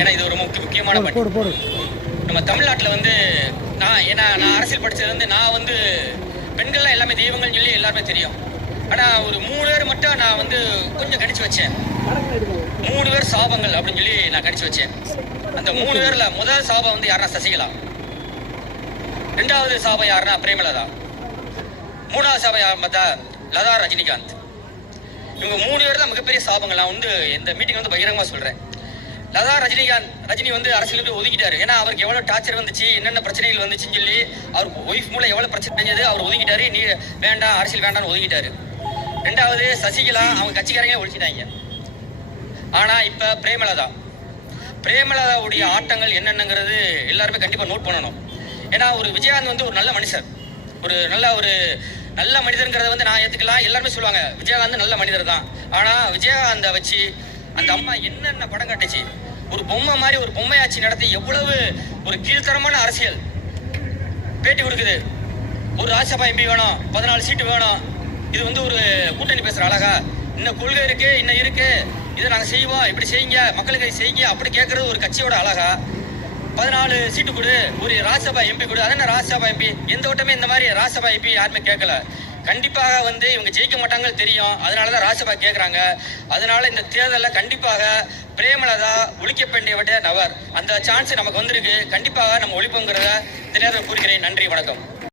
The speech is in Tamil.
ஏன்னா இது ஒரு முக்கியமான பணி. நம்ம தமிழ்நாட்டில் வந்து நான் அரசியல் படித்தது வந்து நான் வந்து பெண்கள்லாம் எல்லாமே தெய்வங்கள்னு சொல்லி எல்லாருமே தெரியும். ஆனால் ஒரு 3 பேர் மட்டும் நான் வந்து கொஞ்சம் கணிச்சு வச்சேன். 3 பேர் சாபங்கள் அப்படின்னு சொல்லி நான் கணிச்சு வச்சேன். அந்த 3 பேர்ல முதல் சாபம் வந்து யாருன்னா சசிகலா, 2வது சாபம் யாருன்னா பிரேமலதா, 3வது சாபம் யார் பார்த்தா லதா ரஜினிகாந்த். இவங்க 3 பேர் தான் மிகப்பெரிய சாபங்கள். நான் வந்து இந்த மீட்டிங் வந்து பகிரங்கமாக சொல்கிறேன். லதா ரஜினி வந்து அரசியல் ஒதுக்கிட்டாரு. ஏன்னா அவருக்கு எவ்வளோ டார்ச்சர் வந்துச்சு, என்னென்ன பிரச்சனைகள் வந்துச்சுன்னு சொல்லி அவர் ஒய்ஃப் மூலம் எவ்வளோ பிரச்சனை செஞ்சது அவர் ஒதுக்கிட்டாரு. நீ வேண்டாம் அரசியல் வேண்டாம்னு ஒதுக்கிட்டாரு. 2வது சசிகலா அவங்க கட்சிக்காரங்க ஒழிச்சிட்டாங்க. ஆனால் இப்போ பிரேமலதாவுடைய ஆட்டங்கள் என்னென்னங்கிறது எல்லாருமே கண்டிப்பாக நோட் பண்ணணும். ஏன்னா ஒரு விஜயகாந்த் வந்து ஒரு நல்ல மனுஷர், ஒரு நல்ல மனிதர்ங்கிறத வந்து நான் ஏற்றுக்கலாம். எல்லாருமே சொல்லுவாங்க விஜயகாந்த் நல்ல மனிதர் தான். ஆனால் விஜயகாந்தை வச்சு அந்த அம்மா என்னென்ன படம் காட்டுச்சு, ஒரு பொம்மை மாதிரி ஒரு பொம்மையாட்சி நடத்தி எவ்வளவு ஒரு கீழ்த்தரமான அரசியல் பேட்டி கொடுக்குது. ஒரு ராஜ்யசபா எம்பி வேணும், 14 சீட்டு வேணும். இது வந்து ஒரு கூட்டணி பேசுற அழகா? இன்னும் கொள்கை இருக்கு, இன்னும் இருக்கு, இதை நாங்கள் செய்வோம், இப்படி செய்யுங்க, மக்களுக்கு செய்யுங்க அப்படி கேட்கறது ஒரு கட்சியோட அழகா? 14 சீட்டு கொடு, ஒரு ராஜ்யசபா எம்பி கொடு. அதனால ராஜ்யசபா எம்பி எந்த வட்டமே இந்த மாதிரி ராஜ்யசபா எம்பி யாருமே கேட்கல. கண்டிப்பாக வந்து இவங்க ஜெயிக்க மாட்டாங்கன்னு தெரியும். அதனாலதான் ராஜ்யசபா கேட்கறாங்க. அதனால இந்த தேர்தலில் கண்டிப்பாக பிரேமலதா ஒழிக்க வேண்டிய நபர். அந்த சான்ஸ் நமக்கு வந்திருக்கு. கண்டிப்பாக நம்ம ஒழிப்புங்கிறத இந்த நேரத்தில் கூறுகிறேன். நன்றி, வணக்கம்.